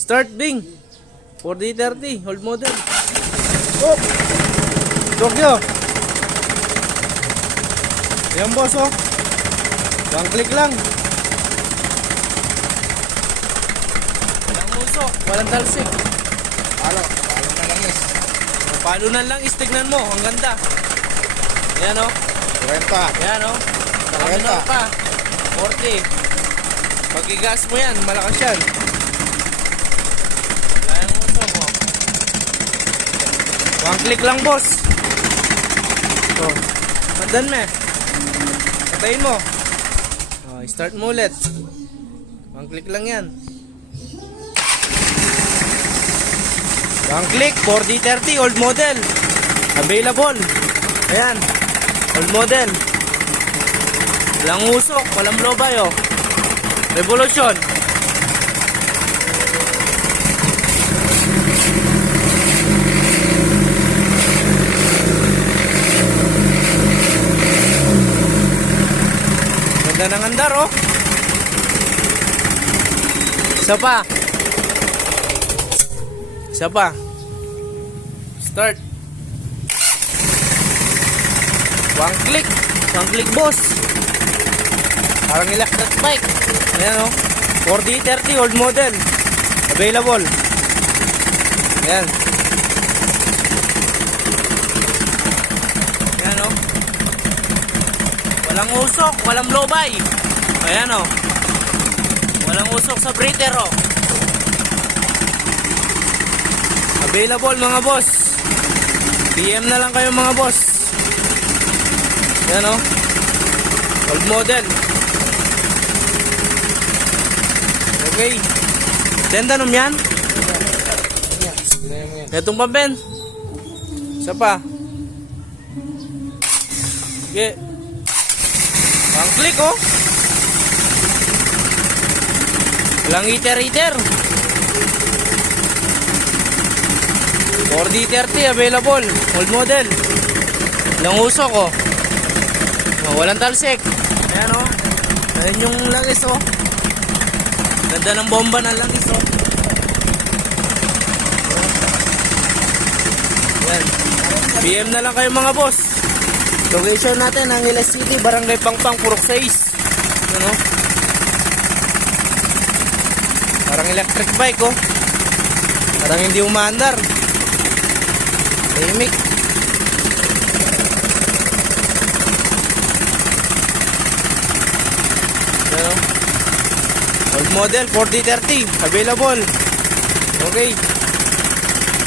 Start ding. 4D30, old model. Oh! Tokyo. Yan boss oh. One click lang. Walang usok, walang talsik. Palo na lang is. Palo na lang is, tignan mo, ang ganda. Yan oh. 40. Yan oh. Nakaminor pa. 40. Magigas mo yan, malakas yan. Kaya mo usok oh. One click lang boss. So, madan me. Patayin mo. Oh, start mo ulit. One click lang yan. One click, 4D30, old model. Available. Ayan. Old model. Walang usok, walang blowby oh. Revolution. Ganda ng andar oh. Isa pa. Isa pa. Start. One click. One click boss. Parang electric bike. Ayan oh. 4D30 old model. Available. Ayan. Ayan oh. Walang usok, walang blow-by. Ayan oh. Walang usok sa breather oh. Available mga boss. PM na lang kayo mga boss. Ayan oh. Old model. Okay. Ganda nung yan. Itong pampen. Isa pa. Okay. Ang click oh. Walang heater. 4D30 available. Old model. Walang usok oh. Walang talsik. Ayan oh. Ayan yung langis oh. Ganda ng bomba ng langis oh. Ayan. PM na lang kayo mga boss. Location natin Angeles City, Barangay Pangpang, Purok 6. Ayan oh. Parang electric bike oh. Parang hindi umaandar. Tahimik. Ayan oh. Old model 4D30 available. Okay.